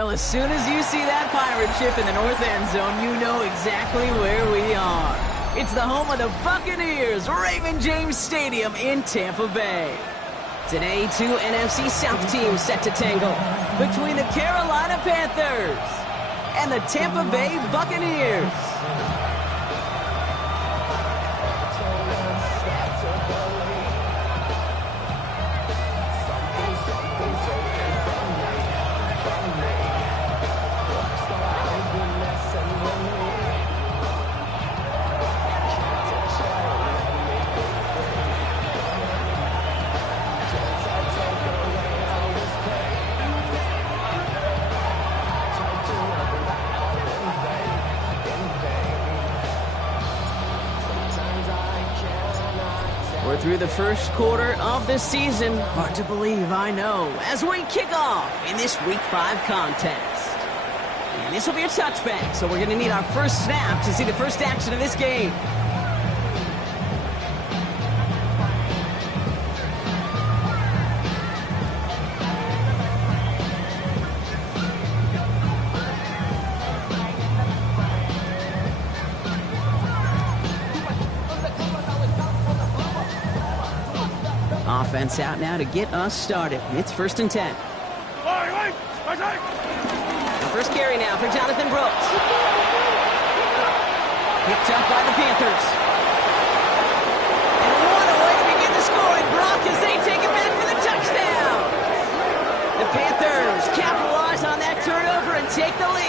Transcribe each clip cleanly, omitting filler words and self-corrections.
Well, as soon as you see that pirate ship in the north end zone, you know exactly where we are. It's the home of the Buccaneers, Raymond James Stadium in Tampa Bay. Today, two NFC South teams set to tangle between the Carolina Panthers and the Tampa Bay Buccaneers. We're through the first quarter of the season. Hard to believe, I know, as we kick off in this Week 5 contest. And this will be a touchback, so we're going to need our first snap to see the first action of this game. Offense out now to get us started. It's 1st and 10. The first carry now for Jonathan Brooks. Picked up by the Panthers. And what a way to begin the scoring, Brock, as they take it back for the touchdown. The Panthers capitalize on that turnover and take the lead.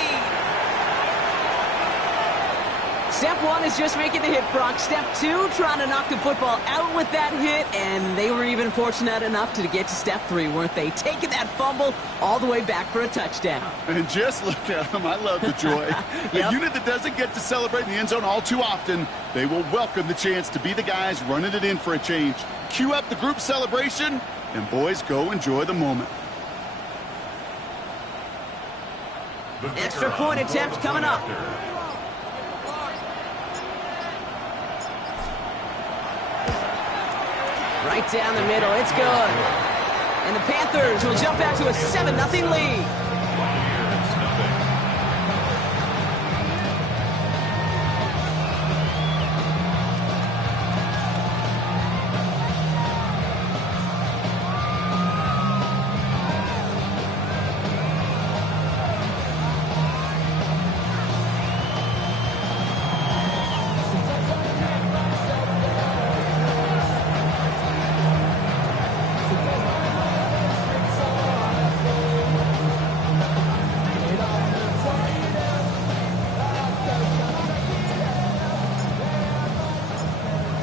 Step 1 is just making the hit, Brock. Step 2, trying to knock the football out with that hit, and they were even fortunate enough to get to step 3, weren't they? Taking that fumble all the way back for a touchdown. And just look at them. I love the joy. Yep. A unit that doesn't get to celebrate in the end zone all too often, they will welcome the chance to be the guys running it in for a change. Cue up the group celebration, and boys, go enjoy the moment. Extra point attempt coming up. Right down the middle, it's good. And the Panthers will jump out to a 7-0 lead.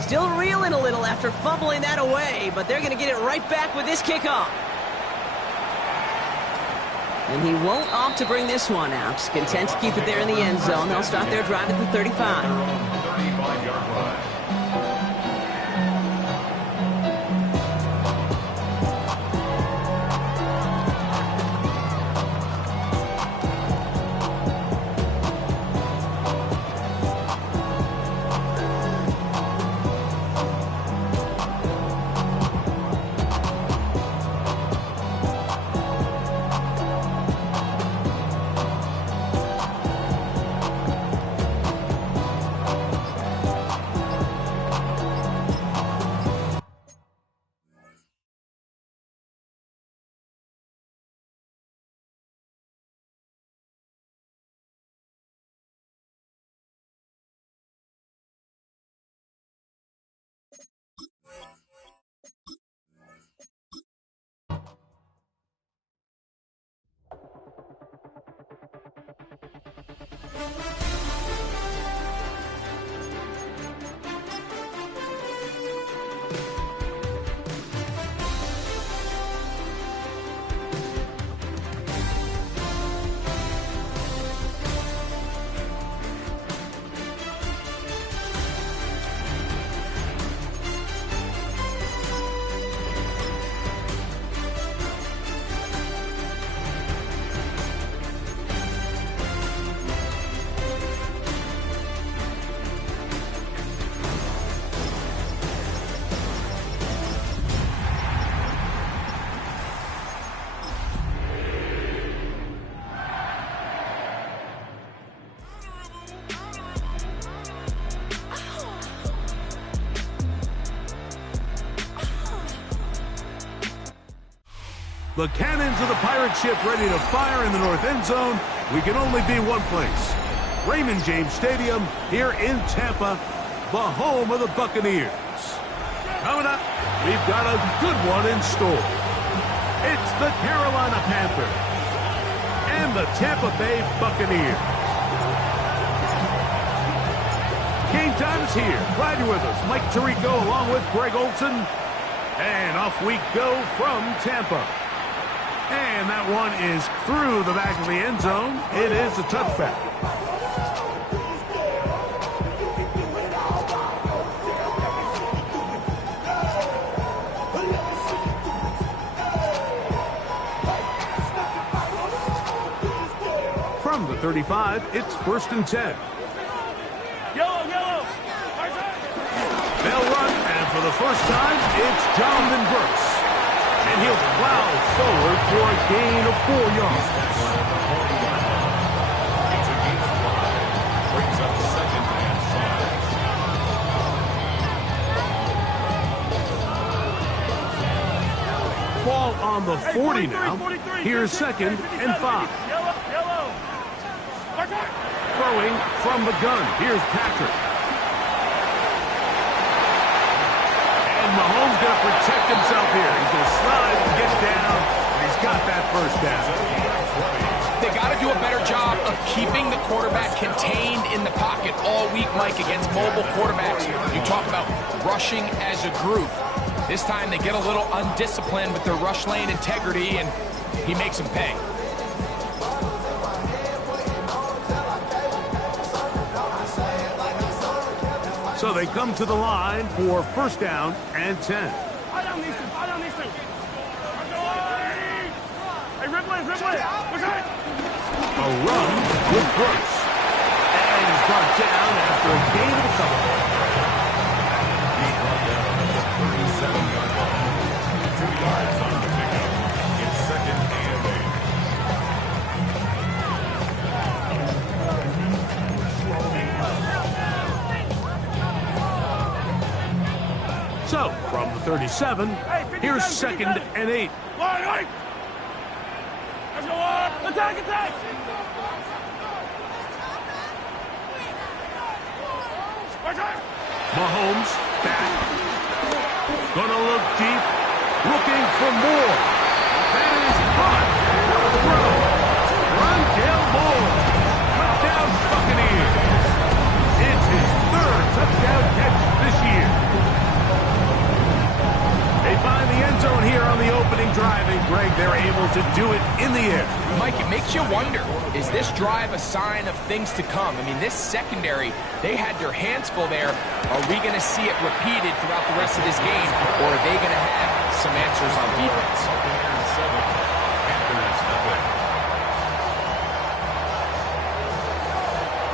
Still reeling a little after fumbling that away, but they're going to get it right back with this kickoff. And he won't opt to bring this one out. Content to keep it there in the end zone. They'll start their drive at the 35. 35-yard line. The cannons of the pirate ship ready to fire in the north end zone. We can only be one place. Raymond James Stadium here in Tampa, the home of the Buccaneers. Coming up, we've got a good one in store. It's the Carolina Panthers and the Tampa Bay Buccaneers. Game time is here. Glad you're with us. Mike Tirico along with Greg Olson. And off we go from Tampa. And that one is through the back of the end zone. It is a touchback. From the 35, it's 1st and 10. Yellow! They'll run, and for the first time, it's Jonathan Brooks. And he'll plow forward for a gain of 4 yards. Brings up 2nd and 5. Ball on the 40 now. Here's 2nd and 5. Yellow! Throwing from the gun. Here's Patrick. And Mahomes going to protect himself here. He's going to slide and get down, and he's got that first down. They got to do a better job of keeping the quarterback contained in the pocket all week, Mike, against mobile quarterbacks. You talk about rushing as a group. This time they get a little undisciplined with their rush lane integrity, and he makes them pay. So they come to the line for 1st down and 10. Eye down these two. Hey, Ripley! What's that? A run with Brooks. And he's brought down after a gain of a couple. He's brought down at the 37-yard line. 2 yards on the pickup. It's 2nd and 8. So, from the 37, here's 2nd and 8. Line! Let's go on! Attack! Mahomes back. Gonna look deep. Looking for more. That is caught. Throw. Rondale Moore. Touchdown Buccaneers. It's his 3rd touchdown catch this year. They find the end zone here on the opening drive, and Greg, they're able to do it in the air. Mike, it makes you wonder, is this drive a sign of things to come? I mean, this secondary, they had their hands full there. Are we going to see it repeated throughout the rest of this game, or are they going to have some answers on defense? 7. Panthers nothing.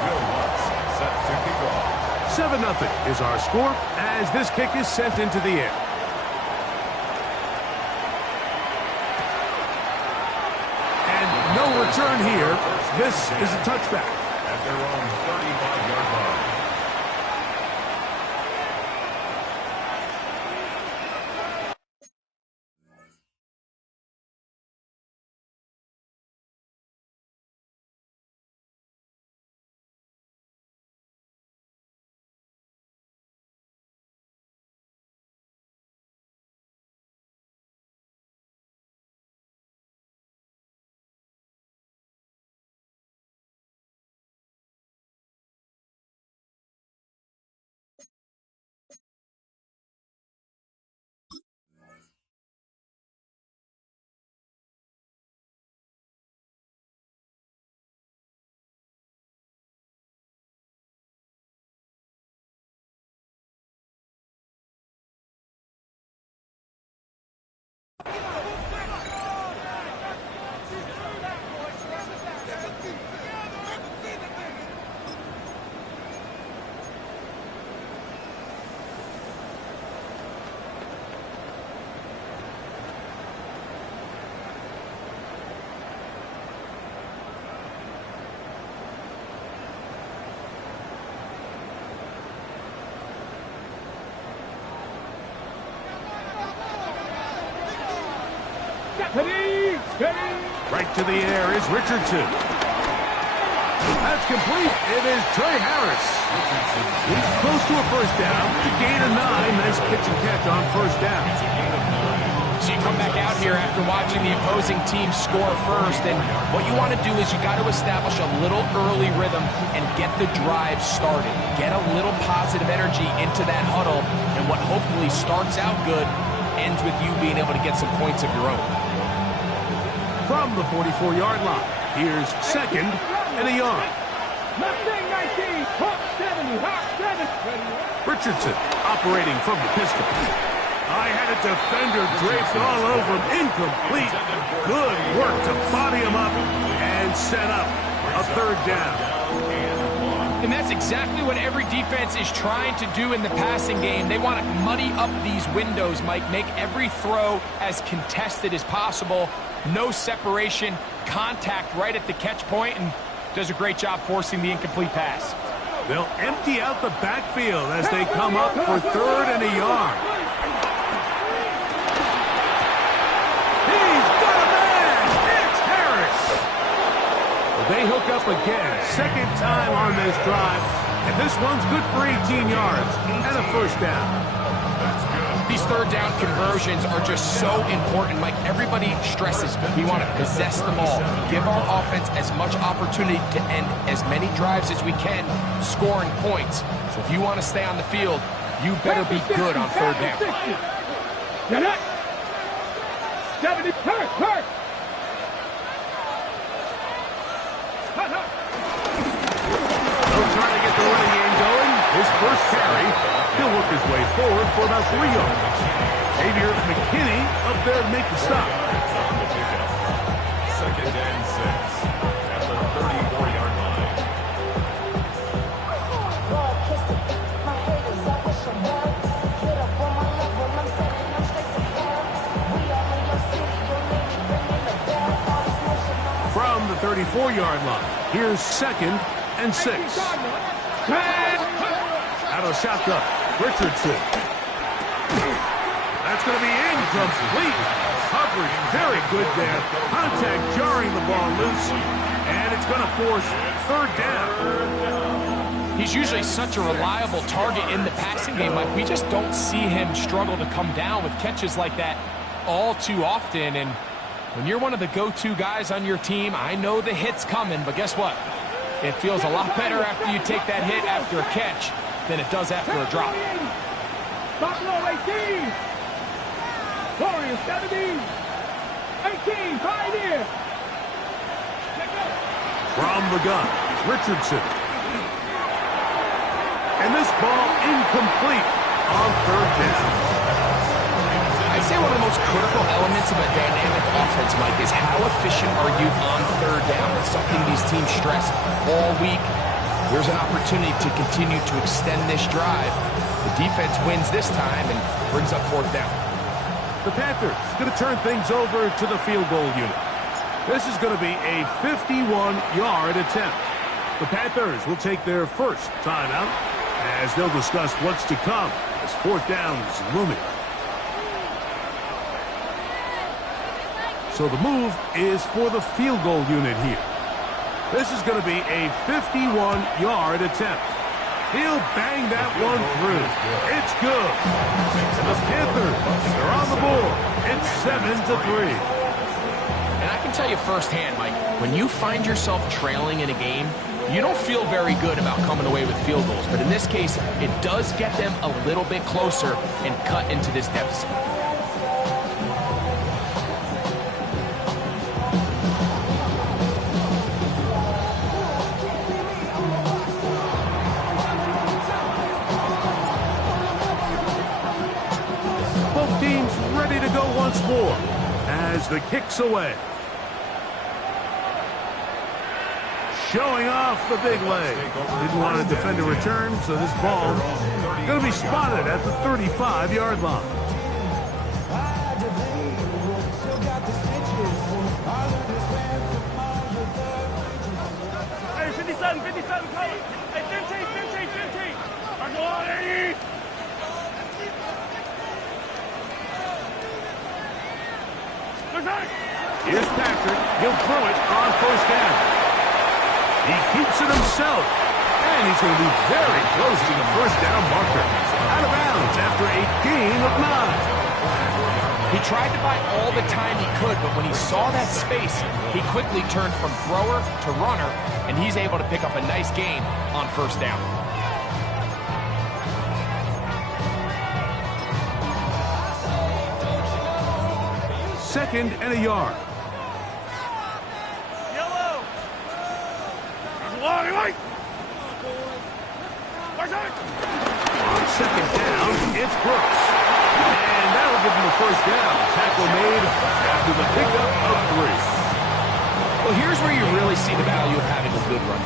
Will Lutz set to kick off. 7-0 is our score as this kick is sent into the air. No return here. This is a touchback. At their own 35-yard line. Ready? Right to the air is Richardson. That's complete. It is Trey Harris. He's close to a first down. A gain of 9. Nice pitch and catch on first down. So you come back out here after watching the opposing team score first, and what you want to do is you got to establish a little early rhythm and get the drive started. Get a little positive energy into that huddle, and what hopefully starts out good ends with you being able to get some points of your own. From the 44-yard line, here's second and a yard. Richardson operating from the pistol. I had a defender draped all over him. Incomplete. Good work to body him up and set up a third down. And that's exactly what every defense is trying to do in the passing game. They want to muddy up these windows, Mike, make every throw as contested as possible. No separation, contact right at the catch point, and does a great job forcing the incomplete pass. They'll empty out the backfield as they come up for third and a yard. He's got a man! It's Harris! They hook up again, second time on this drive, and this one's good for 18 yards and a first down. These third down conversions are just so important, Mike. Everybody stresses we want to possess the ball, give our offense as much opportunity to end as many drives as we can, scoring points. So if you want to stay on the field, you better be good on third down. Get it! 70, hurt! They'll try to get the running game going. His first carry, he'll work his way forward for about 3 yards. Xavier McKinney up there to make the stop. Second and 6 at the 34-yard line. From the 34-yard line, here's second and 6. Out of the shotgun, Richardson. That's going to be incomplete. Coverage very good there. Contact jarring the ball loose, and it's going to force third down. He's usually such a reliable target in the passing game, Mike. We just don't see him struggle to come down with catches like that all too often. And when you're one of the go-to guys on your team, I know the hit's coming, but guess what? It feels a lot better after you take that hit after a catch than it does after a drop. Buffalo 18! Warriors 17! 18, Pioneer! From the gun, Richardson. And this ball incomplete on third down. I'd say one of the most critical elements of a dynamic offense, Mike, is how efficient are you on third down? It's something these teams stress all week. There's an opportunity to continue to extend this drive. The defense wins this time and brings up fourth down. The Panthers going to turn things over to the field goal unit. This is going to be a 51-yard attempt. The Panthers will take their first timeout as they'll discuss what's to come as fourth down is looming. So the move is for the field goal unit here. This is going to be a 51-yard attempt. He'll bang that one through. It's good. And the Panthers are on the board. It's 7-3. And I can tell you firsthand, Mike, when you find yourself trailing in a game, you don't feel very good about coming away with field goals. But in this case, it does get them a little bit closer and cut into this deficit. Ready to go once more as the kick's away. Showing off the big leg. Didn't want to defend a return, so this ball going to be spotted at the 35-yard line. Hey, 57, color. Hey, 15. I'm going 80. Good night. Here's Patrick. He'll throw it on first down. He keeps it himself. And he's going to be very close to the first down marker. Out of bounds after a gain of 9. He tried to buy all the time he could, but when he saw that space, he quickly turned from thrower to runner, and he's able to pick up a nice gain on first down. Second and a yard. Yellow. On second down, it's Brooks. And that'll give him the first down. Tackle made after the pickup of 3. Well, here's where you really see the value of having a good run.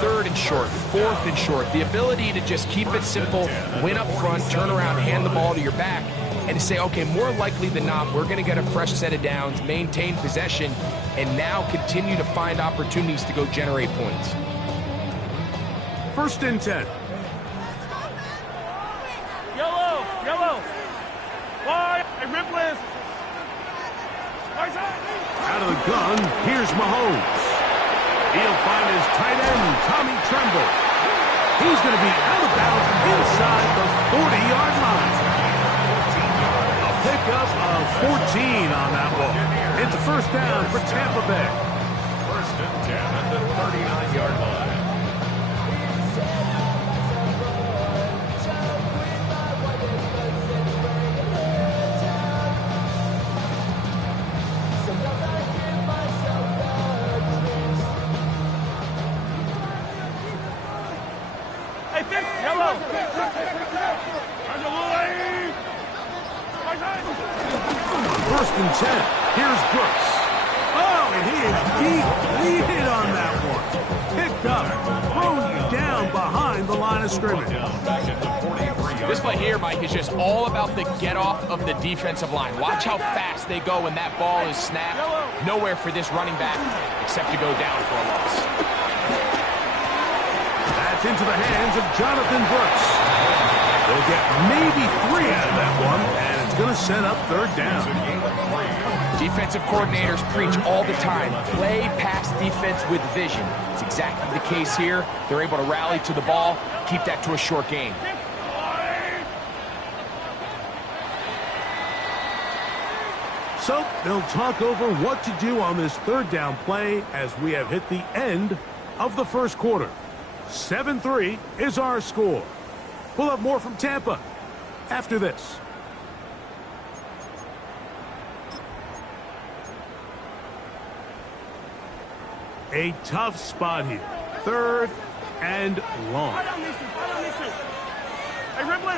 Third and short, fourth and short. The ability to just keep it simple, win up front, turn around, hand the ball to your back, and to say, okay, more likely than not, we're going to get a fresh set of downs, maintain possession, and now continue to find opportunities to go generate points. First and 10. Yellow. Yellow. Why? I rip list. Out of the gun, here's Mahomes. He'll find his tight end, Tommy Tremble. He's going to be out of bounds inside the 40-yard line. A pickup of 14 on that one. It's a first down for Tampa Bay. First and 10 at the 39-yard line. Yellow. First and 10. Here's Brooks. Oh, and he is deep hit on that one. Picked up, thrown down behind the line of scrimmage. This play here, Mike, is just all about the get-off of the defensive line. Watch how fast they go when that ball is snapped. Nowhere for this running back except to go down for a loss. That's into the hands of Jonathan Brooks. They'll get maybe 3 out of that one, and it's going to set up third down. Defensive coordinators preach all the time, play pass defense with vision. It's exactly the case here. They're able to rally to the ball, keep that to a short gain. So they'll talk over what to do on this third down play as we have hit the end of the first quarter. 7-3 is our score. We'll have more from Tampa after this. A tough spot here. Third and long. Hey, Ripley.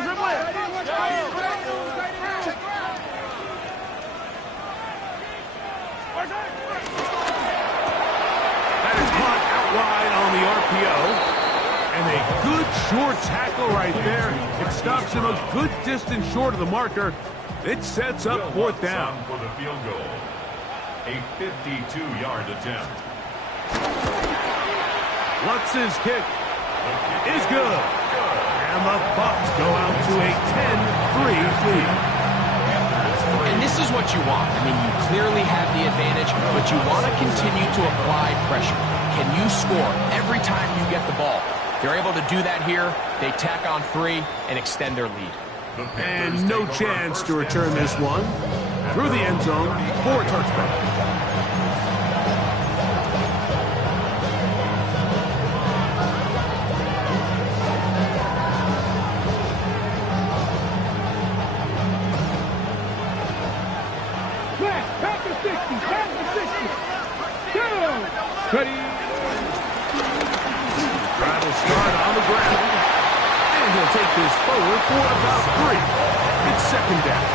That is caught out wide on the RPO. And a good short tackle right there. It stops him a good distance short of the marker. It sets up fourth down. For the field goal. A 52-yard attempt. Lutz's kick is good. And the Bucs go out to a 10-3 lead. And this is what you want. I mean, you clearly have the advantage, but you want to continue to apply pressure. Can you score every time you get the ball? They're able to do that here. They tack on 3 and extend their lead. And no chance to return this one. Through the end zone for a touchback. Ready. Drive will start on the ground. And he'll take this forward for about 3. It's second down.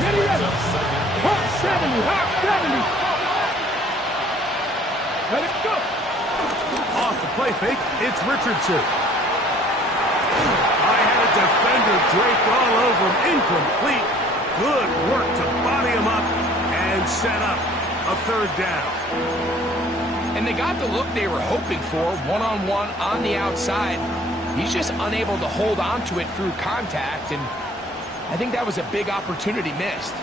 Ready. Hot 70. Let it go. Off the play fake, it's Richardson. I had a defender draped all over him. Incomplete. Good work to body him up and set up a third down. And they got the look they were hoping for, one-on-one on the outside. He's just unable to hold on to it through contact, and I think that was a big opportunity missed.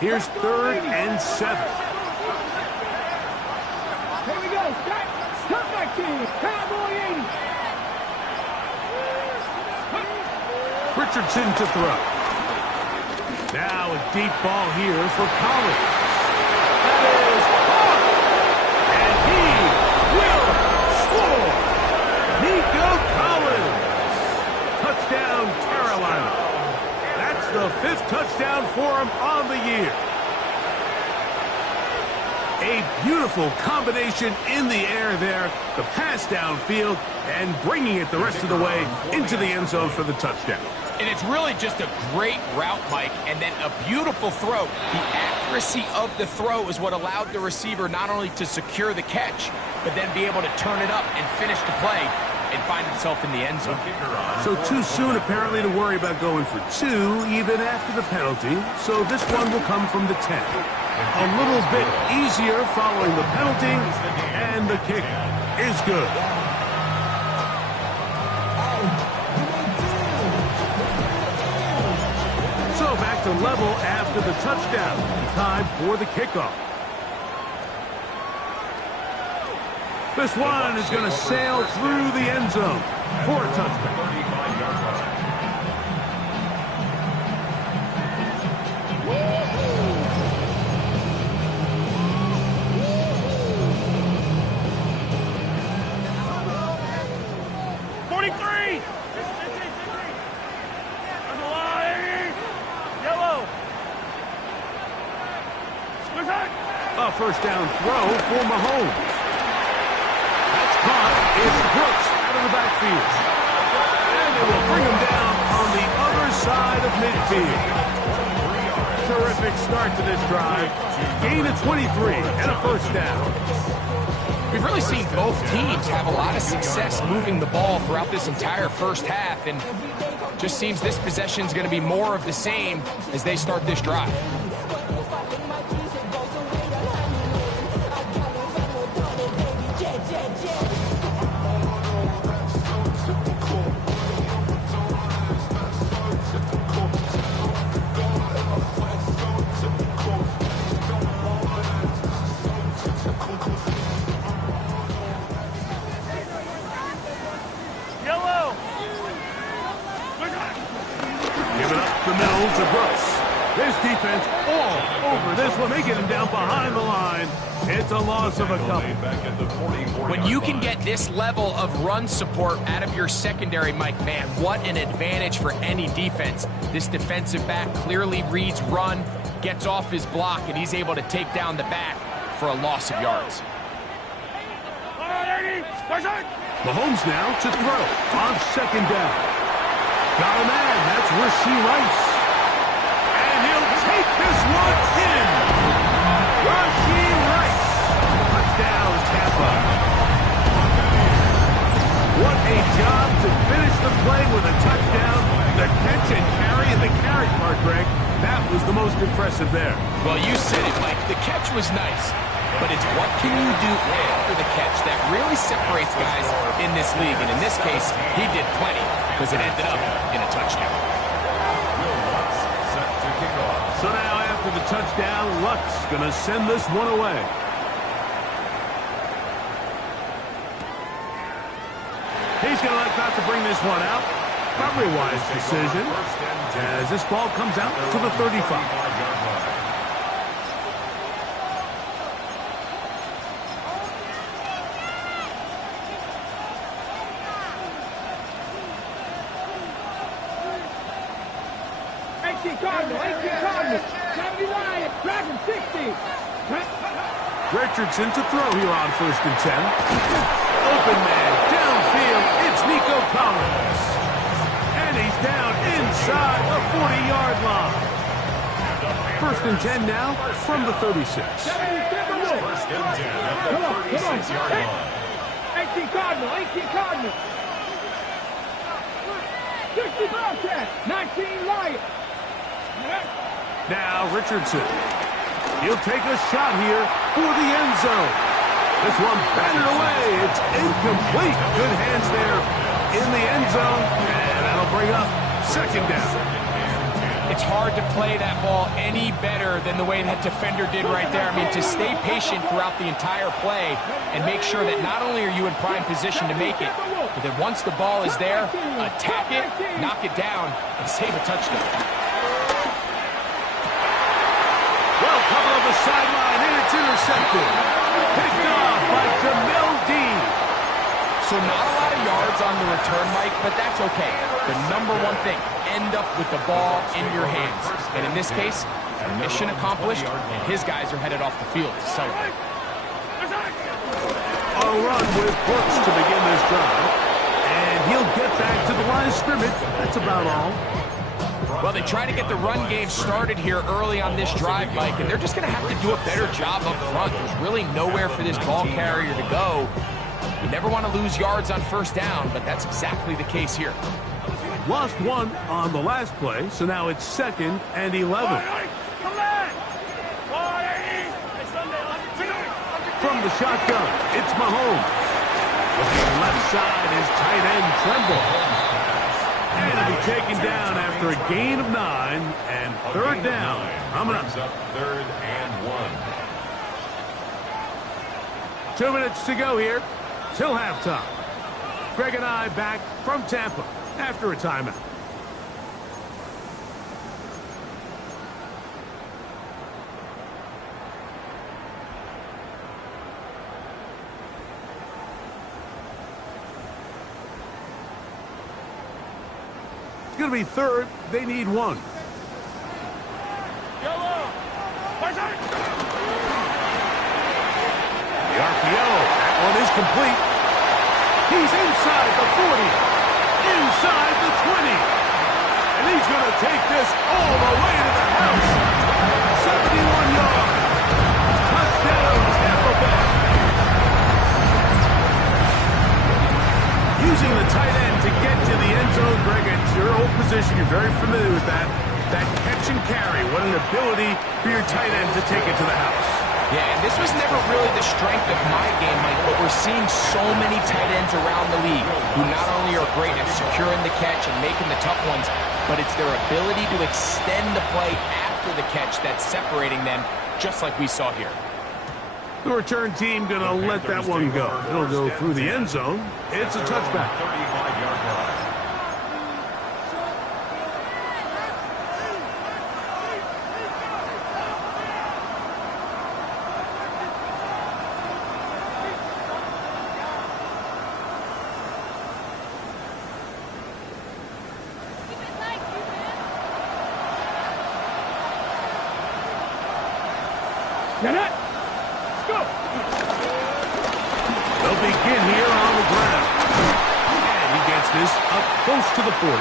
Here's 3rd and 7. Here we go. Cut back team. Cowboy 80. Richardson to throw. Now a deep ball here for Collins. That is caught. And he will score. Nico Collins. Touchdown, Carolina. That's the 5th touchdown for him on the year. A beautiful combination in the air there. The pass downfield and bringing it the rest of the way into the end zone for the touchdown. And it's really just a great route, Mike, and then a beautiful throw. The accuracy of the throw is what allowed the receiver not only to secure the catch, but then be able to turn it up and finish the play and find himself in the end zone. So too soon, apparently, to worry about going for 2, even after the penalty. So this one will come from the 10. A little bit easier following the penalty, and the kick is good. So back to level after the touchdown. Time for the kickoff. This one is going to sail through the end zone for a touchdown. A first down throw for Mahomes. That's caught. It's Brooks out of the backfield. And they will bring him down on the other side of midfield. Terrific start to this drive. Gain of 23 and a first down. We've really seen both teams have a lot of success moving the ball throughout this entire first half, and just seems this possession is going to be more of the same as they start this drive. To Brooks. This defense all over this one. They get him down behind the line. It's a loss of a couple. When you can get this level of run support out of your secondary, Mike, man, what an advantage for any defense. This defensive back clearly reads run, gets off his block, and he's able to take down the back for a loss of yards. Mahomes now to throw on second down. Got a man. That's Rasheed Rice. Take this one in. Rasheed Rice. Touchdown, Tampa. What a job to finish the play with a touchdown. The catch and carry, and the carry part, Greg, that was the most impressive there. Well, you said it, Mike. The catch was nice, but it's what can you do after the catch that really separates guys in this league. And in this case, he did plenty because it ended up in a touchdown. So now after the touchdown, Luck's going to send this one away. He's going to elect not to bring this one out. Probably a wise decision as this ball comes out to the 35. Richardson to throw here on 1st and 10. Open man downfield. It's Nico Collins. And he's down inside the 40-yard line. 1st and 10 now from the 36. 1st and 10 at the 36-yard line. 18 Cardinal. 60 Bobcats, 19 Lions. Now Richardson. He'll take a shot here for the end zone. This one batted away. It's incomplete. Good hands there in the end zone. And that'll bring up second down. It's hard to play that ball any better than the way that defender did right there. I mean, to stay patient throughout the entire play and make sure that not only are you in prime position to make it, but that once the ball is there, attack it, knock it down, and save a touchdown. Well covered on the sideline, and it's intercepted. Picked off by Jamel Dean. So not a lot of yards on the return, Mike, but that's okay. The number one thing, end up with the ball in your hands. And in this case, mission accomplished, and his guys are headed off the field to celebrate. A run with Bucs to begin this drive. And he'll get back to the line of scrimmage. That's about all. Well, they try to get the run game started here early on this drive, Mike, and they're just going to have to do a better job up front. There's really nowhere for this ball carrier to go. You never want to lose yards on first down, but that's exactly the case here. Lost one on the last play, so now it's 2nd and 11. From the shotgun, it's Mahomes. Looking left side is tight end Tremble. And he'll be taken down after a gain of 9 and third down. Coming up. 3rd and 1. 2 minutes to go here till halftime. Greg and I back from Tampa after a timeout. It's going to be 3rd. They need 1. The RPO. That one is complete. He's inside the 40. Inside the 20. And he's going to take this all the way to the house. 71 yards. Touchdown, Tampa Bay. Using the tight end to get to the end zone, Greg, it's your old position. You're very familiar with that. That catch and carry. What an ability for your tight end to take it to the house. Yeah, and this was never really the strength of my game, Mike, but we're seeing so many tight ends around the league who not only are great at securing the catch and making the tough ones, but it's their ability to extend the play after the catch that's separating them, just like we saw here. The return team going to let that one go. It'll go through the end zone. It's a touchback. 35-yard line. Let's go. They'll begin here on the ground. And he gets this up close to the 40.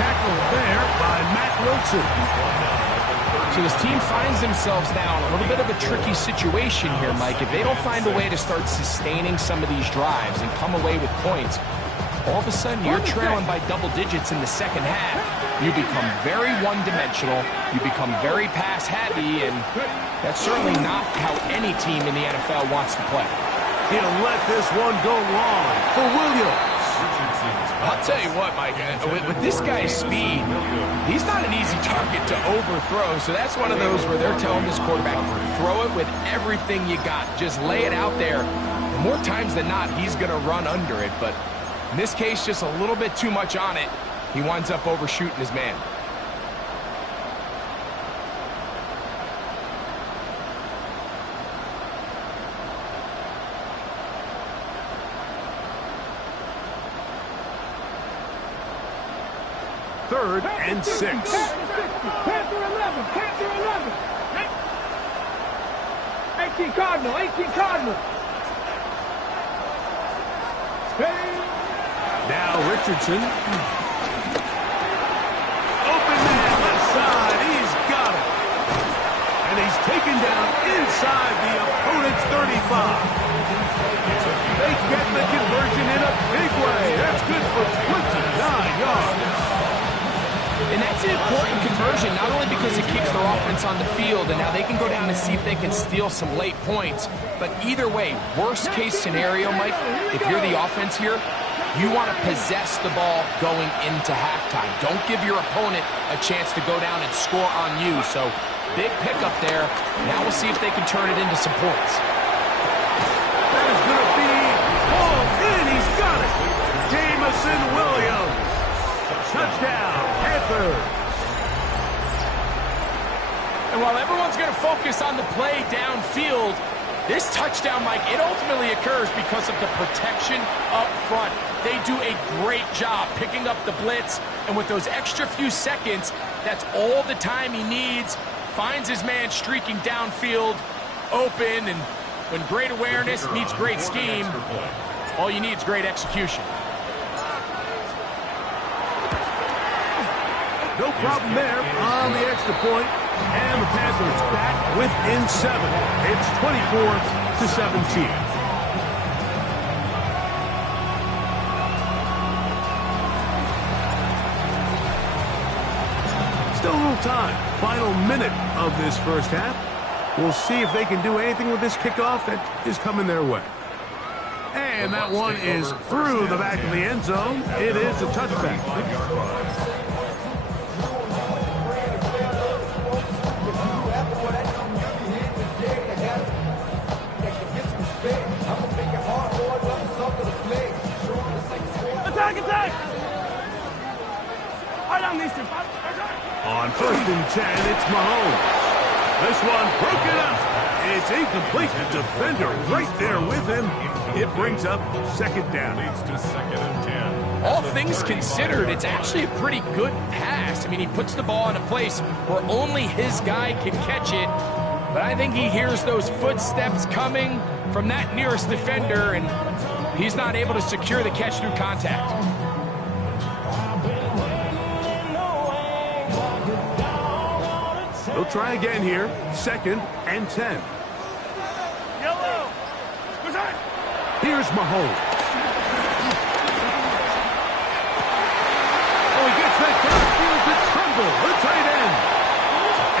Tackled there by Matt Wilson. So this team finds themselves now in a little bit of a tricky situation here, Mike. If they don't find a way to start sustaining some of these drives and come away with points, all of a sudden you're trailing by double digits in the second half. You become very one-dimensional. You become very pass-heavy, and that's certainly not how any team in the NFL wants to play. He'll let this one go long for Williams. I'll tell you what, Mike, with this guy's speed, he's not an easy target to overthrow, so that's one of those where they're telling this quarterback, throw it with everything you got. Just lay it out there. And more times than not, he's going to run under it, but in this case, just a little bit too much on it. He winds up overshooting his man. Third and 6. Panther 11. Panther 11. 18 Cardinal. 18 Cardinal. Now Richardson. Open man left side. He's got it. And he's taken down inside the opponent's 35. They get the conversion in a big way. That's good for 29 yards. the field, and now they can go down and see if they can steal some late points. But either way, worst case scenario, Mike, if you're the offense here, you want to possess the ball going into halftime. Don't give your opponent a chance to go down and score on you. So big pickup there. Now we'll see if they can turn it into some points. That is going to be hauled in. He's got it. Jamison Williams. Touchdown, Panthers. And while everyone's going to focus on the play downfield, this touchdown, Mike, it ultimately occurs because of the protection up front. They do a great job picking up the blitz, and with those extra few seconds, that's all the time he needs. Finds his man streaking downfield, open, and when great awareness meets great scheme, all you need is great execution. No problem there on the extra point. And the Panthers back within 7. It's 24-17. Still a little time. Final minute of this first half. We'll see if they can do anything with this kickoff that is coming their way. And that one is through the back of the end zone. It is a touchback. Attack! On 1st and 10, it's Mahomes. This one broken up. It's incomplete. The defender right there with him. It brings up 2nd down. Leads to 2nd and 10. All things considered, it's actually a pretty good pass. I mean, he puts the ball in a place where only his guy can catch it. But I think he hears those footsteps coming from that nearest defender, and he's not able to secure the catch through contact. They'll try again here. 2nd and 10. Yellow. Here's Mahomes. Oh, he gets that downfield to Tremble, the tight end.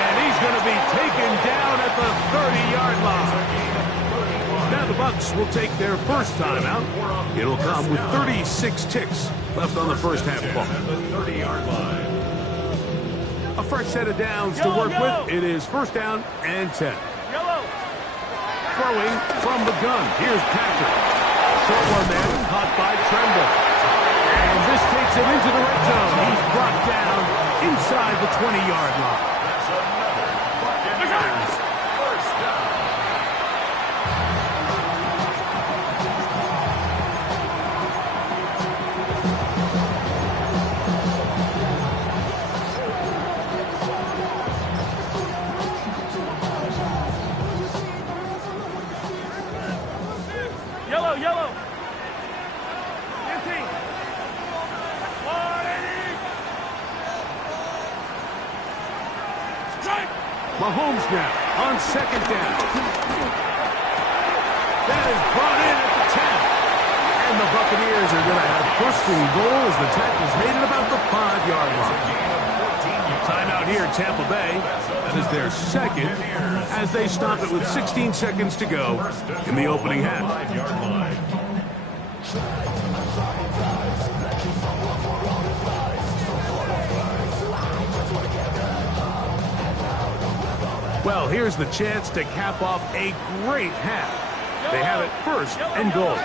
And he's going to be taken down at the 30-yard line. Now the Bucs will take their first time out. It'll come with 36 ticks left on the first half clock. A fresh set of downs to work with. It is 1st down and 10. Throwing from the gun. Here's Patrick. Short one there, caught by Tremble. And this takes him into the red zone. He's brought down inside the 20-yard line. Yellow. Mahomes now on 2nd down. That is brought in at the 10. And the Buccaneers are going to have 1st and goal as the tackle's made at about the 5-yard line. Timeout here at Tampa Bay. That is their 2nd as they stop it with 16 seconds to go in the opening half. Well, here's the chance to cap off a great half. They have it 1st and goal.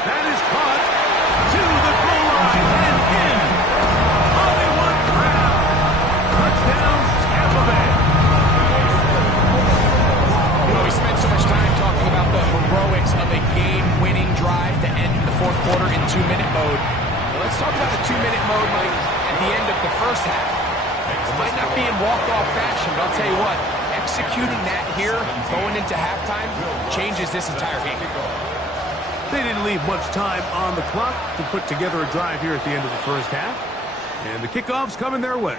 That is caught to the goal line and in. Hollywood Brown. Touchdown, Tampa Bay. You know, we spent so much time talking about the heroics of a game-winning drive to end the 4th quarter in 2-minute mode. Now let's talk about a 2-minute mode, Mike, at the end of the first half. It might not be in walk-off fashion, but I'll tell you what, executing that here, going into halftime, changes this entire game. They didn't leave much time on the clock to put together a drive here at the end of the first half. And the kickoff's coming their way.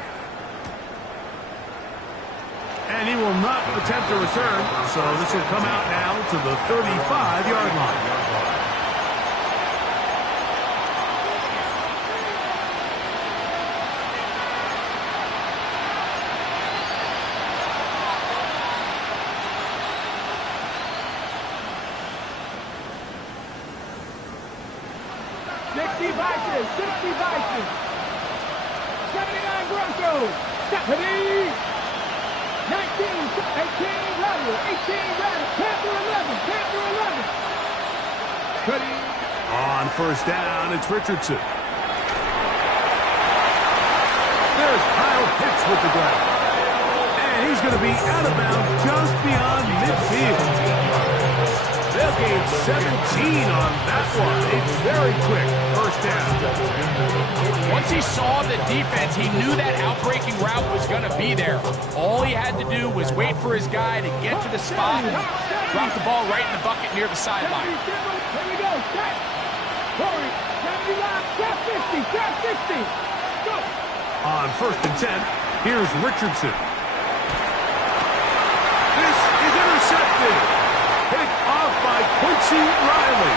And he will not attempt a return, so this will come out now to the 35-yard line. devices. Sit up devices. 79 Broncos. Step. Ready. 19, 18, rattle. 18, rattle. Panther 11. Panther 11. Ready. On first down, it's Richardson. There's Kyle Pitts with the grab. And he's going to be out of bounds just beyond midfield. They'll gain 17 on that one. It's very quick. First down. Once he saw the defense, he knew that outbreaking route was going to be there. All he had to do was wait for his guy to get to the spot and drop the ball right in the bucket near the sideline. Here we go. Set. Corey. 79. Step 50. Step 60. Go. On first and 10, here's Richardson. This is intercepted. Picked off by Quincy Riley.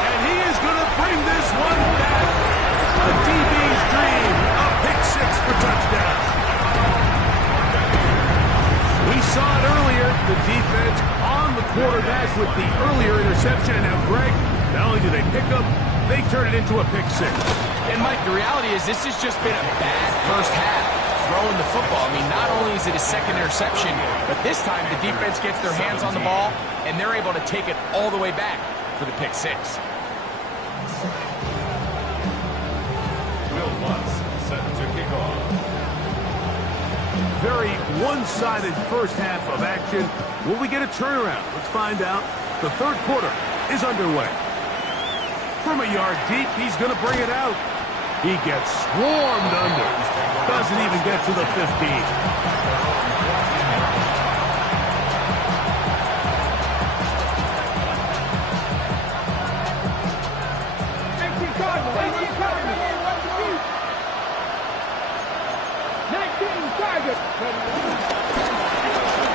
And he is going to bring this one back. A DB's dream. A pick six for touchdown. We saw it earlier. The defense on the quarterback with the earlier interception. Now, Greg, not only do they pick up, they turn it into a pick six. And, Mike, the reality is this has just been a bad first half throwing the football. I mean, not only is it his second interception, but this time the defense gets their hands on the ball, and they're able to take it all the way back for the pick six. Will Bucs set to kick off. Very one-sided first half of action. Will we get a turnaround? Let's find out. The third quarter is underway. From a yard deep, he's going to bring it out. He gets swarmed under. Doesn't even get to the 15.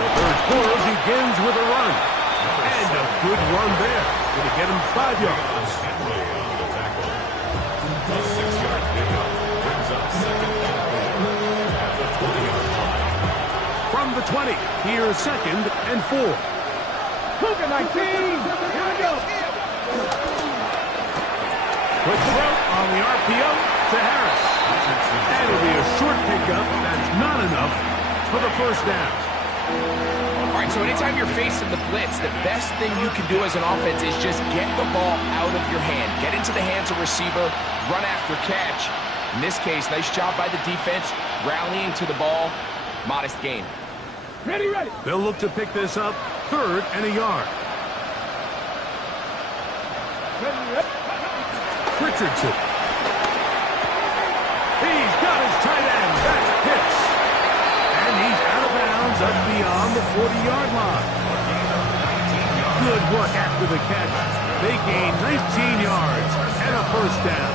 The third quarter begins with a run. And a good run there. Going to get him 5 yards. A 6-yard pickup brings up second and 4 at the 20-yard line. From the 20, here's second and 4. Cougar 19. Here we go. Quick throw on the RPO to Harris. And it'll be a short pickup. That's not enough for the first down. All right, so anytime you're facing the blitz, the best thing you can do as an offense is just get the ball out of your hand. Get into the hands of receiver, run after catch. In this case, nice job by the defense, rallying to the ball. Modest gain. Ready, ready. They'll look to pick this up, third and a yard. Richardson. He's got his tight end. That's Pitts. And he's out of bounds up beyond the 40-yard line. Good work after the catch. They gain 19 yards and a first down.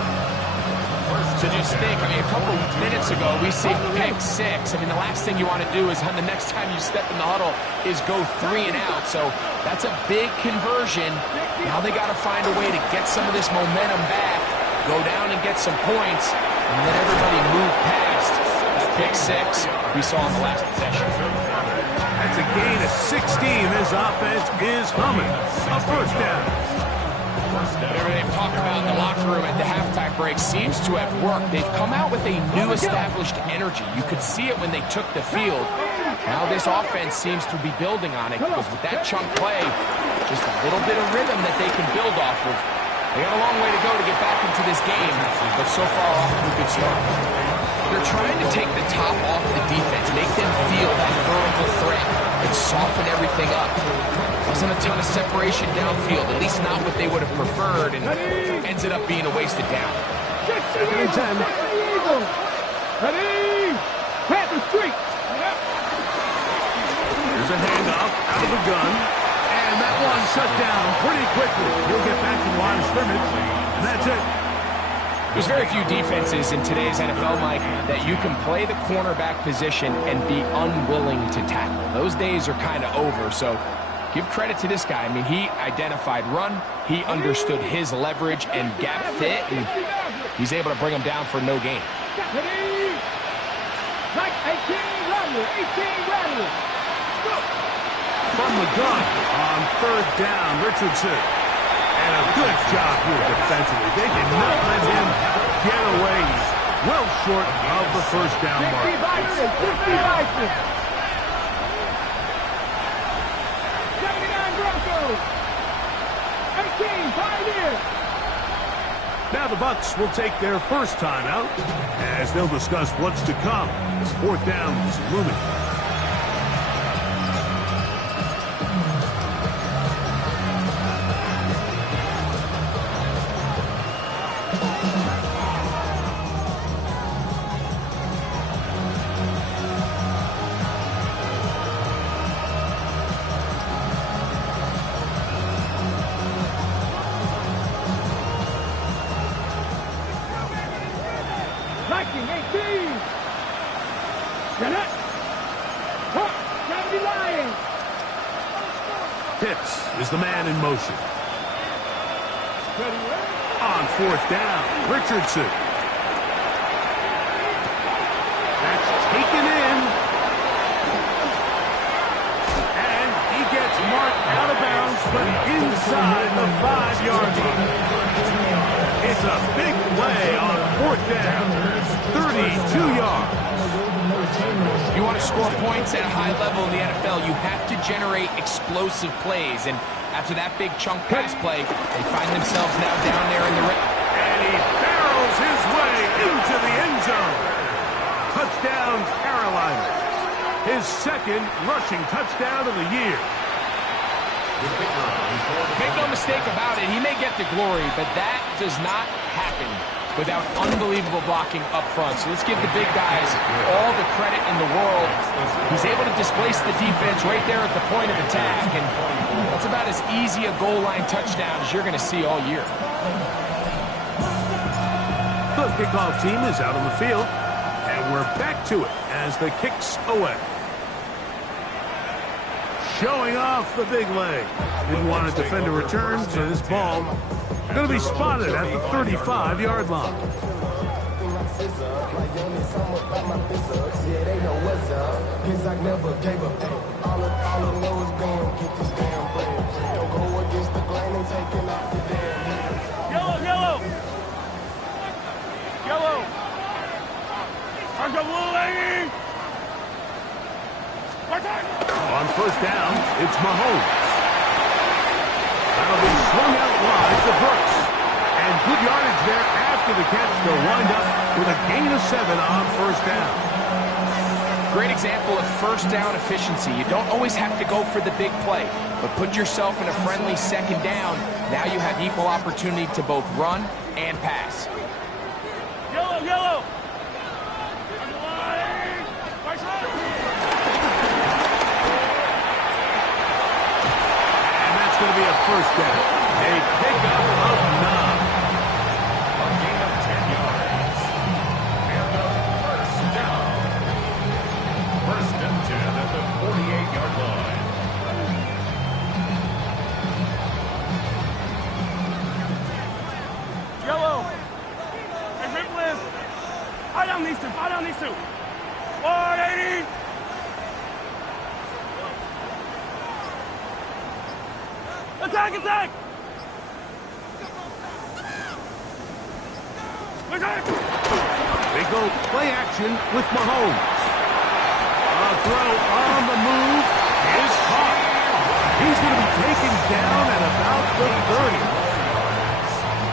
So just think, I mean, a couple minutes ago, we see pick six. I mean, the last thing you want to do is on the next time you step in the huddle is go 3 and out. So that's a big conversion. Now they got to find a way to get some of this momentum back, go down and get some points, and let everybody move past that pick six we saw in the last possession. That's a gain of 16. This offense is humming. A first down. Whatever they've talked about in the locker room at the halftime break seems to have worked. They've come out with a new established energy. You could see it when they took the field. Now this offense seems to be building on it because with that chunk play, just a little bit of rhythm that they can build off of. They got a long way to go to get back into this game, but so far off to a good start. They're trying to take the top off the defense, make them feel that vertical threat, and soften everything up. Wasn't a ton of separation downfield, at least not what they would have preferred, and ends up being a wasted down. Second and 10. Ready? Panther streak. Here's a handoff out of the gun. And that one shut down pretty quickly. He'll get back to the line of scrimmage, and that's it. There's very few defenses in today's NFL, Mike, that you can play the cornerback position and be unwilling to tackle. Those days are kind of over, so give credit to this guy. I mean, he identified run, he understood his leverage and gap fit, and he's able to bring him down for no gain. Like 18 Rattler. From the gun on third down, Richardson. And a good job here defensively. They did not let him get away. He's well short of the first down mark. 60 Bison, 60 Bison. 79 Broncos. 18 Pioneers. Now the Bucs will take their first timeout as they'll discuss what's to come as fourth down is looming. Is the man in motion. On fourth down, Richardson. That's taken in. And he gets marked out of bounds, but inside the 5-yard line. It's a big play on fourth down. 32 yards. If you want to score points at a high level in the NFL, you have to generate explosive plays. And after that big chunk pass play, they find themselves now down there in the red. And he barrels his way into the end zone. Touchdown, Carolina. His second rushing touchdown of the year. Make no mistake about it, he may get the glory, but that does not happen without unbelievable blocking up front. So let's give the big guys all the credit in the world. He's able to displace the defense right there at the point of attack, and that's about as easy a goal line touchdown as you're going to see all year. The kickoff team is out on the field, and we're back to it as the kick's away. Showing off the big leg. Didn't want to defend a return, so this ball going to be spotted at the 35-yard line. Yellow. Argo blue, lady. On first down, it's Mahomes. That'll be swung out wide to Brooks. And good yardage there after the catch. They'll wind up with a gain of 7 on first down. Great example of first down efficiency. You don't always have to go for the big play, but put yourself in a friendly second down. Now you have equal opportunity to both run and pass. Yellow. Going to be a first down. A pickup of 9. A gain of 10 yards. And a first down. First and 10 at the 48-yard line. Yellow. Hey, Ripless. I don't need to. 180. Attack! They go play action with Mahomes. A throw on the move is caught. He's going to be taken down at about the 30.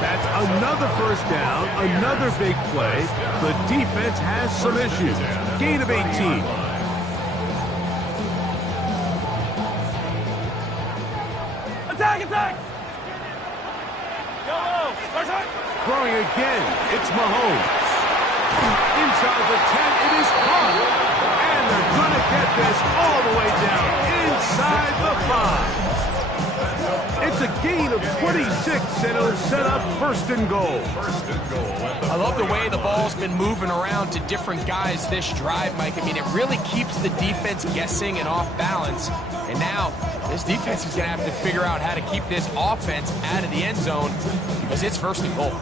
That's another first down, another big play. The defense has some issues. Gain of 18. Attack! Yellow! Throwing again, it's Mahomes. Inside the 10, it is caught. And they're going to get this all the way down inside the 5. It's a gain of 26, and it'll set up first and goal. I love the way the ball's been moving around to different guys this drive, Mike. I mean, it really keeps the defense guessing and off balance. And now, this defense is going to have to figure out how to keep this offense out of the end zone because it's first and goal.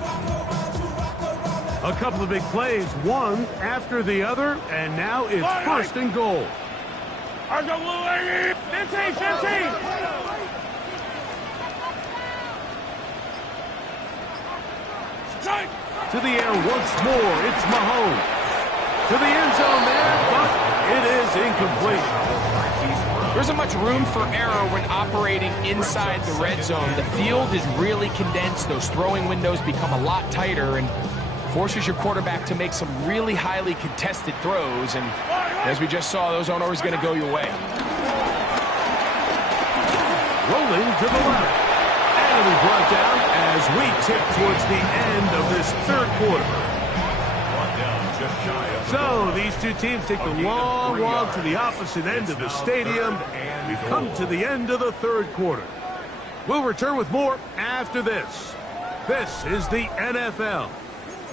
A couple of big plays, one after the other, and now it's first and goal. Argo blue, lady. 15. To the air once more. It's Mahomes. To the end zone there, but it is incomplete. There isn't much room for error when operating inside the red zone. The field is really condensed. Those throwing windows become a lot tighter and forces your quarterback to make some really highly contested throws. And as we just saw, those aren't always going to go your way. Rolling to the left. And it'll be brought down as we tick towards the end of this third quarter. So these two teams take the long walk to the opposite end of the stadium. We've come to the end of the third quarter. We'll return with more after this. This is the NFL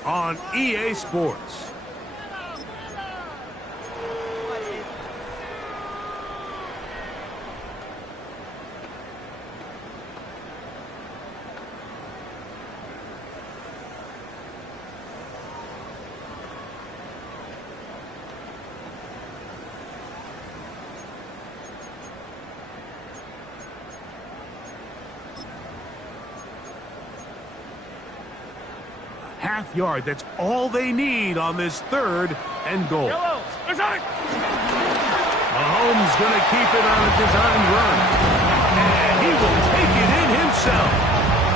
on EA Sports. Half yard, that's all they need on this third and goal. Mahomes going to keep it on a design run. And he will take it in himself.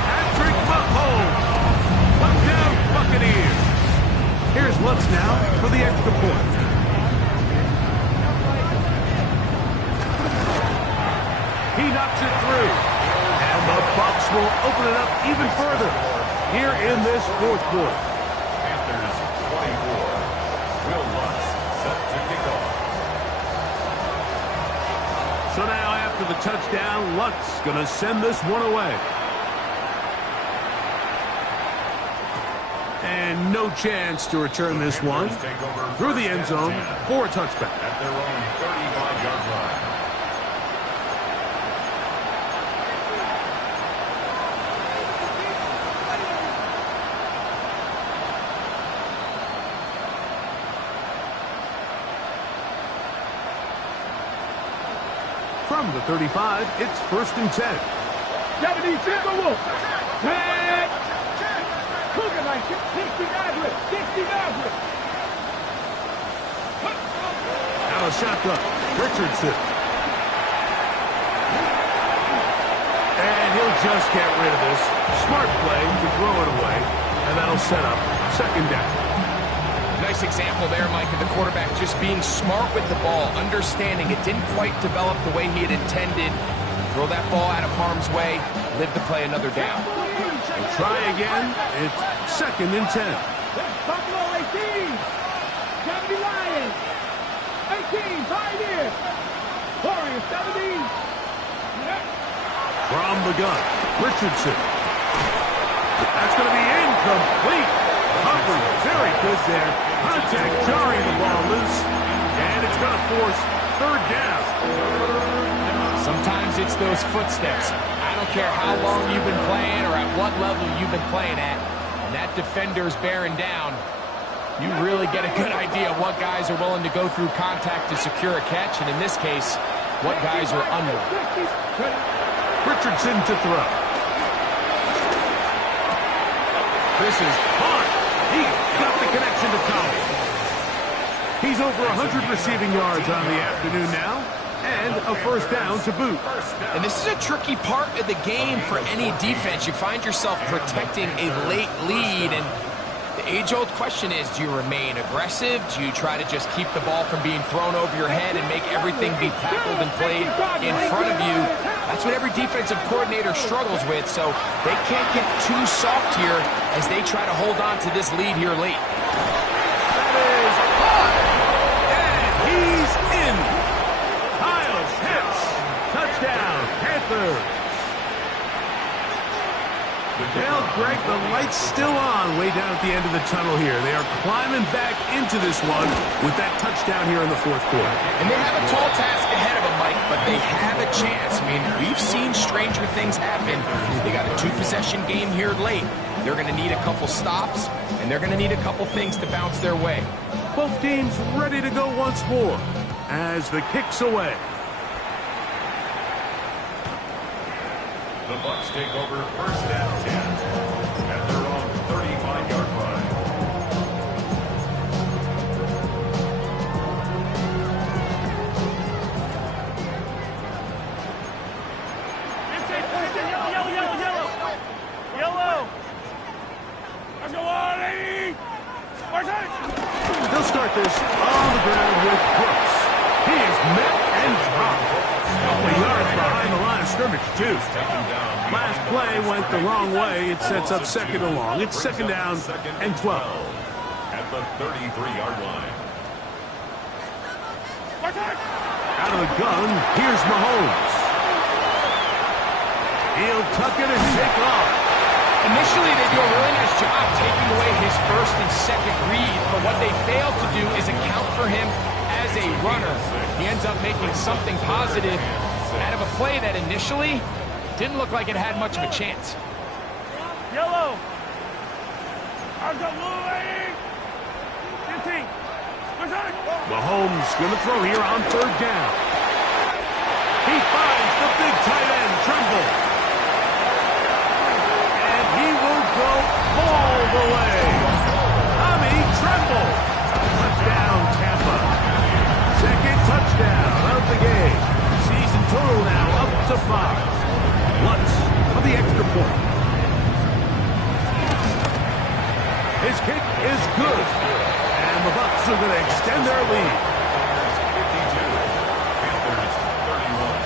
Patrick Mahomes. Touchdown Buccaneers. Here's Lutz now for the extra point. He knocks it through. And the Bucs will open it up even further here in this fourth quarter. Panthers 24. Will Lutz set to kick off. So now after the touchdown, Lutz going to send this one away. And no chance to return this one through the end zone for a touchback. At their own 35-yard line. From the 35, it's 1st and 10. 70, Timberwolf. Tag. Cougar like 60 guys with 60 guys with. Now a shotgun. Richardson. And he'll just get rid of this. Smart play to throw it away. And that'll set up 2nd down. Nice example there, Mike, of the quarterback just being smart with the ball, understanding it didn't quite develop the way he had intended. Throw that ball out of harm's way, live to play another down. And try again. It's 2nd and 10. Buffalo 18. 70 Lions. 18, Pioneers. Warriors 17. From the gun, Richardson. That's going to be incomplete. Humphrey, very good there. Contact jarring the ball loose. And it's going to force 3rd down. Sometimes it's those footsteps. I don't care how long you've been playing or at what level you've been playing at. When that defender's bearing down, you really get a good idea of what guys are willing to go through contact to secure a catch. And in this case, what guys are unwilling. Richardson to throw. This is hard. He got the connection to Collins. He's over 100 receiving yards on the afternoon now, and a 1st down to boot. And this is a tricky part of the game for any defense. You find yourself protecting a late lead, and the age-old question is, do you remain aggressive? Do you try to just keep the ball from being thrown over your head and make everything be tackled and played in front of you? That's what every defensive coordinator struggles with, so they can't get too soft here as they try to hold on to this lead here late. That is hot, and he's in. Kyle Pitts, touchdown, Panthers. Well, Greg, the light's still on way down at the end of the tunnel here. They are climbing back into this one with that touchdown here in the 4th quarter. And they have a tall task ahead of them, Mike, but they have a chance. I mean, we've seen stranger things happen. They got a 2-possession game here late. They're going to need a couple stops, and they're going to need a couple things to bounce their way. Both teams ready to go once more as the kick's away. The Bucs take over 1st and 10 at their own 35-yard line. start this on the ground with Bucs. He is met and dropped. A couple of yards behind the line of scrimmage, too. Last play went the wrong way. It sets up second and long. It's second down and 12. At the 33-yard line. Out of the gun, here's Mahomes. He'll tuck it and take off. Initially, they do a really nice job taking away his first and second read, but what they fail to do is account for him as a runner. He ends up making something positive out of a play that initially didn't look like it had much of a chance. Yellow. Mahomes going to throw here on third down. He finds the big tight end, Trimble. And he will go all the way. Tommy Tremble. Touchdown, Tampa. Second touchdown of the game. Season total now up to 5. Lutz for the extra point. His kick is good. And the Bucs are going to extend their lead. Panthers 31.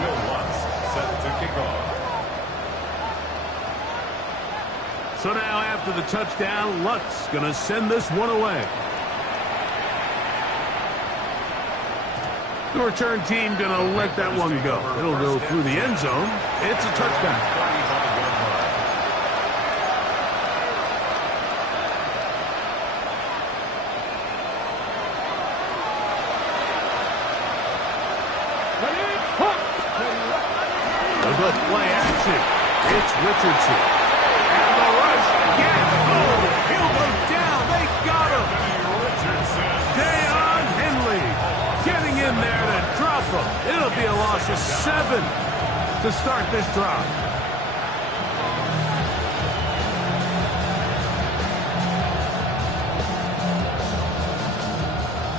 Will Lutz set to kick off. So now after the touchdown, Lutz going to send this one away. The return team going to let that one go. It'll go through the end zone. It's a touchdown. Good play action. It's Richardson. And the rush. Yes. Oh, he'll go down. They got him. Deion Henley getting in there to drop him. It'll be a loss of 7 to start this drive.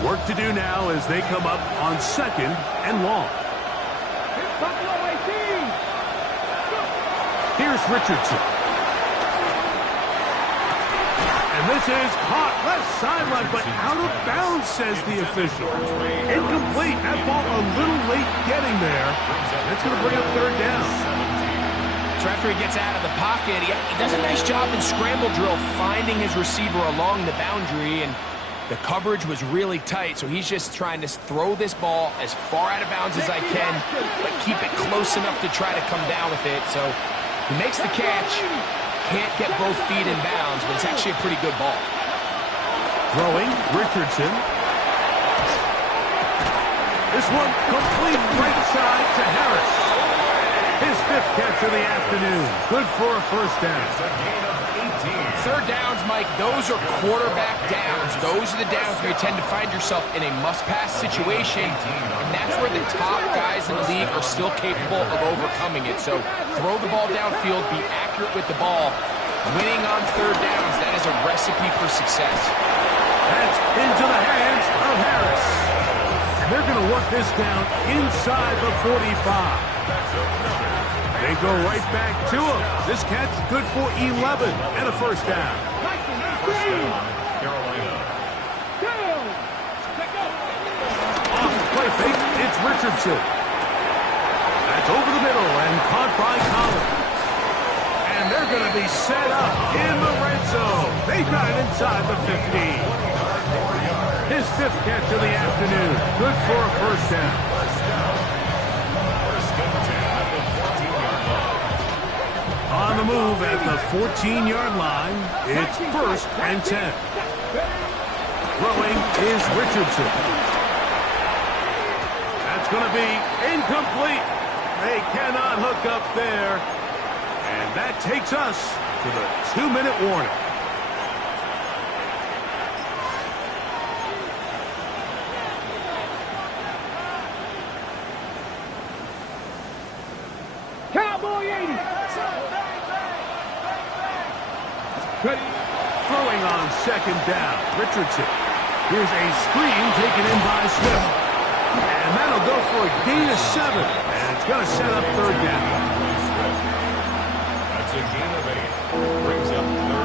Work to do now as they come up on second and long. Here's Richardson. And this is caught left sideline, but out of bounds, says the official. Incomplete. That ball a little late getting there. That's going to bring up third down. Referee gets out of the pocket. He does a nice job in scramble drill finding his receiver along the boundary, and the coverage was really tight, so he's just trying to throw this ball as far out of bounds as I can, but keep it close enough to try to come down with it. So he makes the catch, can't get both feet in bounds, but it's actually a pretty good ball. Throwing, Richardson. This one complete right side to Harris. His 5th catch of the afternoon. Good for a first down. Third downs, Mike, those are quarterback downs. Those are the downs where you tend to find yourself in a must-pass situation, and that's where the top guys in the league are still capable of overcoming it. So throw the ball downfield, be accurate with the ball. Winning on third downs, that is a recipe for success. That's into the hands of Harris. And they're going to work this down inside the 45. They go right back to him. This catch good for 11 and a first down. Carolina. Off the play fake, it's Richardson. That's over the middle and caught by Collins. And they're going to be set up in the red zone. They got it inside the 15. His 5th catch of the afternoon. Good for a first down. On the move at the 14-yard line, it's 1st and 10. Throwing is Richardson. That's going to be incomplete. They cannot hook up there. And that takes us to the 2-minute warning. Cowboy 80. Throwing on second down, Richardson. Here's a screen taken in by Smith. And that'll go for a gain of 7. And it's going to set up third down. That's a gain of 8. Brings up third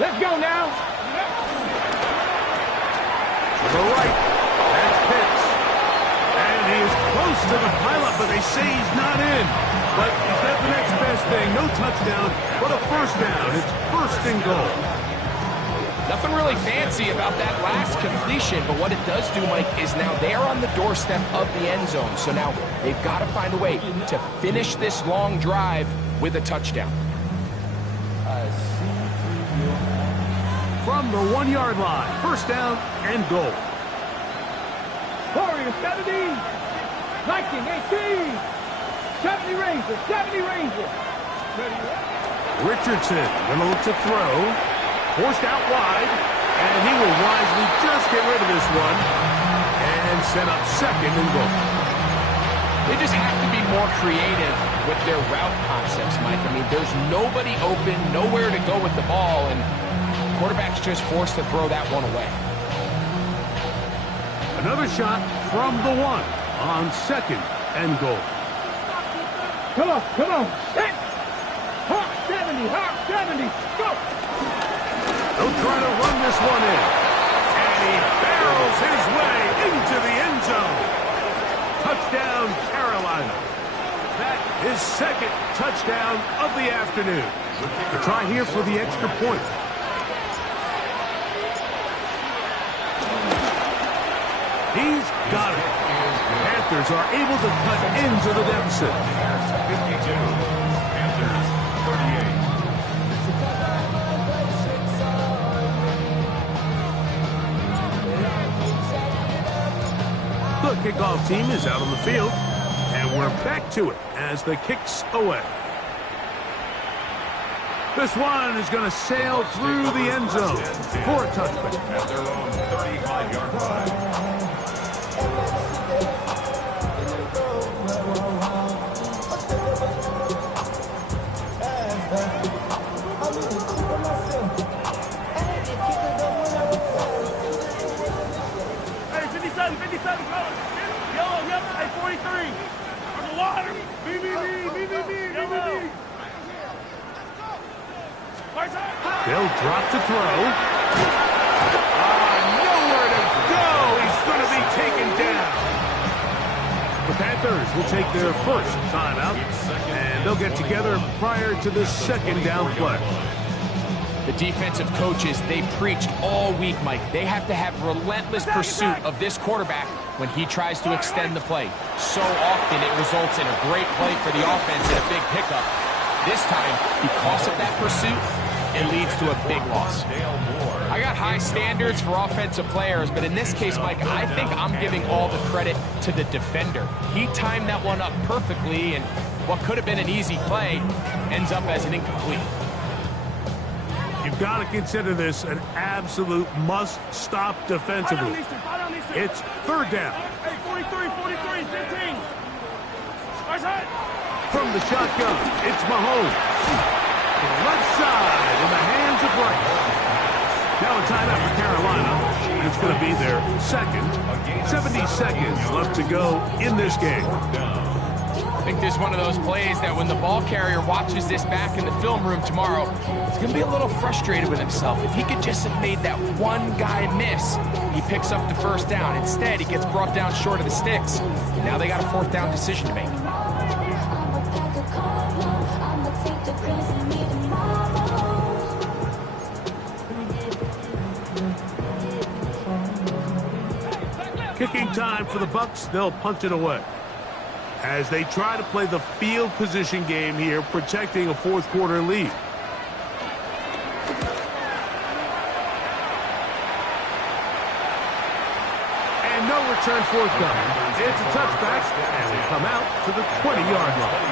Let's go now. To the right. That's Pitts. And he is close to the pileup, but they say he's not in. But he's got the next best thing. No touchdown, but a first down. It's first and goal. Nothing really fancy about that last completion, but what it does do, Mike, is now they're on the doorstep of the end zone. So now they've got to find a way to finish this long drive with a touchdown. From the 1-yard line, first down and goal. Warriors 70. Viking 18. 70 Rangers. 70 Rangers. Richardson gonna look to throw. Forced out wide, and he will wisely just get rid of this one and set up second and goal. They just have to be more creative with their route concepts, Mike. I mean, there's nobody open, nowhere to go with the ball, and quarterback's just forced to throw that one away. Another shot from the 1 on second and goal. Come on, come on. Hit. Hawk 70, Hawk 70. Go. They'll try to run this one in. And he barrels his way into the end zone. Touchdown, Carolina. That is second touchdown of the afternoon. The try here for the extra point. He's got it. The Panthers are able to cut into the deficit. 52. Panthers 38. The kickoff team is out on the field, and we're back to it as the kick's away. This one is going to sail through the end zone for a touchback. At their own 35-yard line. Hey, 57, colors. Yellow, yep, hey, 43. On the water. BBB. They'll drop to throw. Nowhere to go. He's going to be taken down. The Panthers will take their first timeout, and they'll get together prior to the second down play. The defensive coaches, they preached all week, Mike. They have to have relentless pursuit of this quarterback when he tries to extend the play. So often it results in a great play for the offense and a big pickup. This time, because of that pursuit, it leads to a big loss. I got high standards for offensive players, but in this case, Mike, I think I'm giving all the credit to the defender. He timed that one up perfectly, and what could have been an easy play ends up as an incomplete. You've got to consider this an absolute must-stop defensively. It's third down. Hey, 43, 15. From the shotgun, it's Mahomes. To the left side in the hands of Rice. Now a timeout for Carolina. It's going to be their second. 70 seconds left to go in this game. I think this is one of those plays that when the ball carrier watches this back in the film room tomorrow, he's going to be a little frustrated with himself. If he could just have made that one guy miss, he picks up the first down. Instead, he gets brought down short of the sticks. Now they got a fourth down decision to make. Kicking time for the Bucs. They'll punt it away as they try to play the field position game here, protecting a fourth quarter lead. And no return forthcoming. It's a touchback, and we come out to the 20-yard line.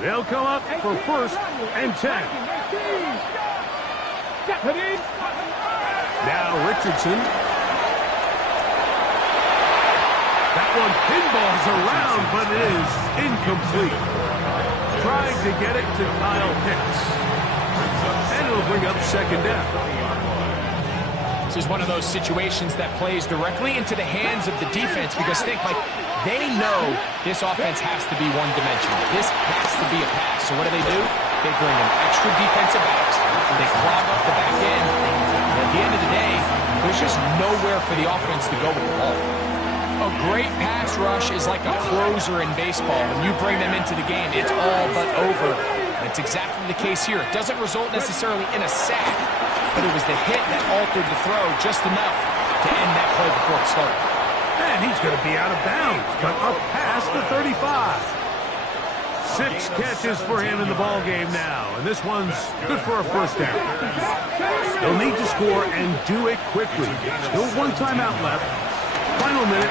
They'll come up for first and 10. Now Richardson. That one pinballs around, but it is incomplete. Trying to get it to Kyle Pitts. And it'll bring up second down. This is one of those situations that plays directly into the hands of the defense because think, like, they know this offense has to be one-dimensional. This has to be a pass. So what do? They bring in extra defensive backs. They clog up the back end. And at the end of the day, there's just nowhere for the offense to go with the ball. A great pass rush is like a closer in baseball. When you bring them into the game, it's all but over. That's exactly the case here. It doesn't result necessarily in a sack, but it was the hit that altered the throw just enough to end that play before it started. And he's going to be out of bounds, but up past the 35. 6 catches for him in the ball game now, and this one's good for a first down. They'll need to score and do it quickly. Still 1 timeout left. Final minute,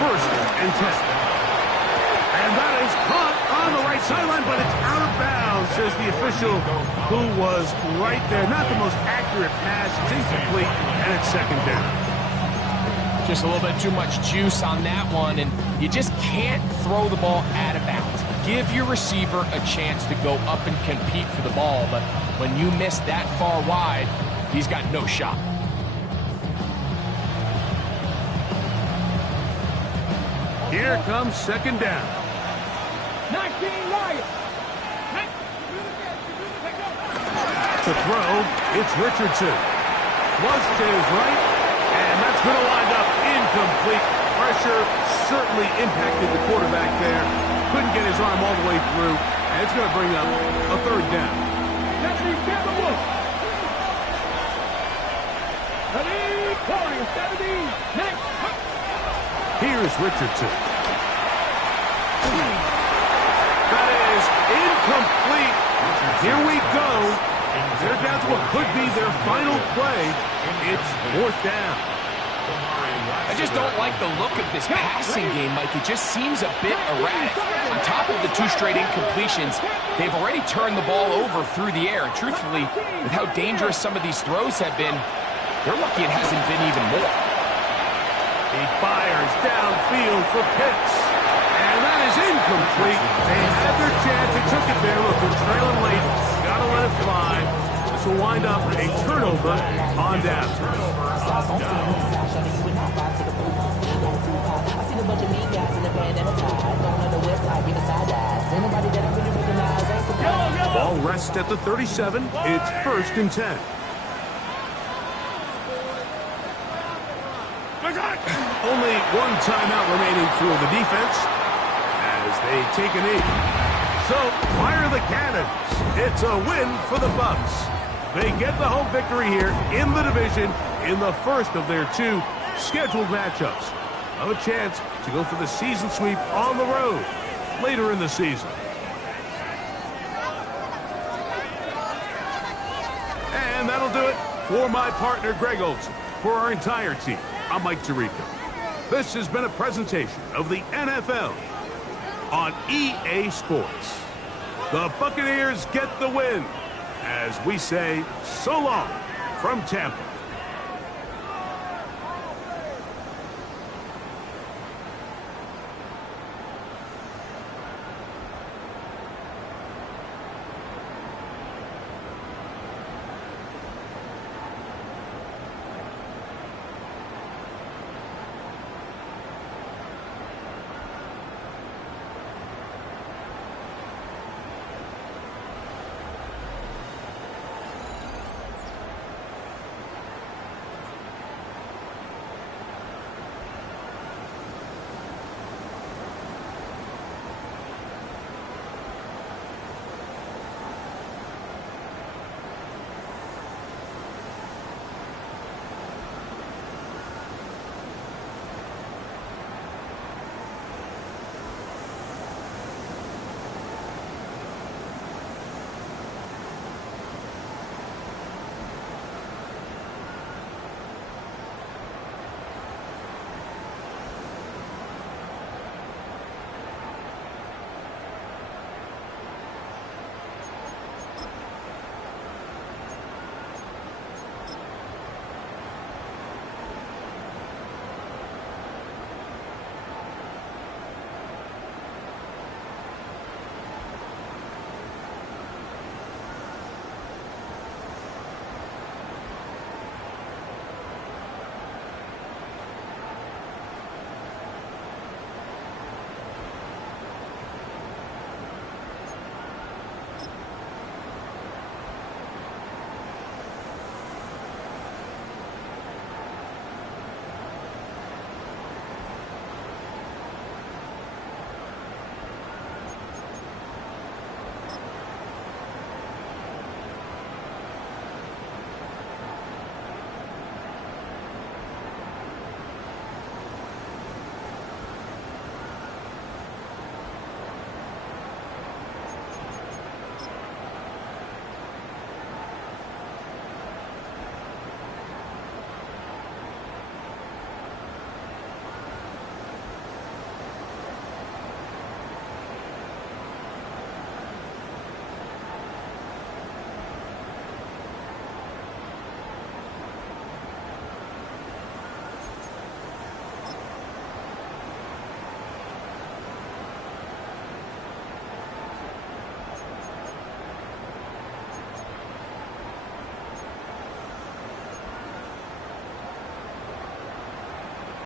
1st and 10. And that is caught on the right sideline, but it's out of bounds, says the official who was right there. Not the most accurate pass. It's incomplete, and it's 2nd down. Just a little bit too much juice on that one, and you just can't throw the ball out of bounds. Give your receiver a chance to go up and compete for the ball, but when you miss that far wide, he's got no shot. Here comes 2nd down. 19 Lions. To throw, it's Richardson. Flush to his right, and that's going to wind up incomplete. Pressure certainly impacted the quarterback there. Couldn't get his arm all the way through, and it's going to bring up a 3rd down. Here's Richardson. That is incomplete. Here we go. They're down to what could be their final play. It's 4th down. I just don't like the look of this passing game, Mike. It just seems a bit erratic. On top of the 2 straight incompletions, they've already turned the ball over through the air. And truthfully, with how dangerous some of these throws have been, they're lucky it hasn't been even more. He fires downfield for Pitts. And that is incomplete. They had their chance. They took it there. Look, they're trailing late. Got to let it fly. This will wind up a turnover on down. Ball rests at the 37. It's 1st and 10. Only 1 timeout remaining for the defense as they take a knee. So, fire the cannons. It's a win for the Bucs. They get the home victory here in the division in the first of their 2 scheduled matchups. Have a chance to go for the season sweep on the road later in the season. And that'll do it for my partner, Greg Olson. For our entire team, I'm Mike Tirico. This has been a presentation of the NFL on EA Sports. The Buccaneers get the win as we say so long from Tampa.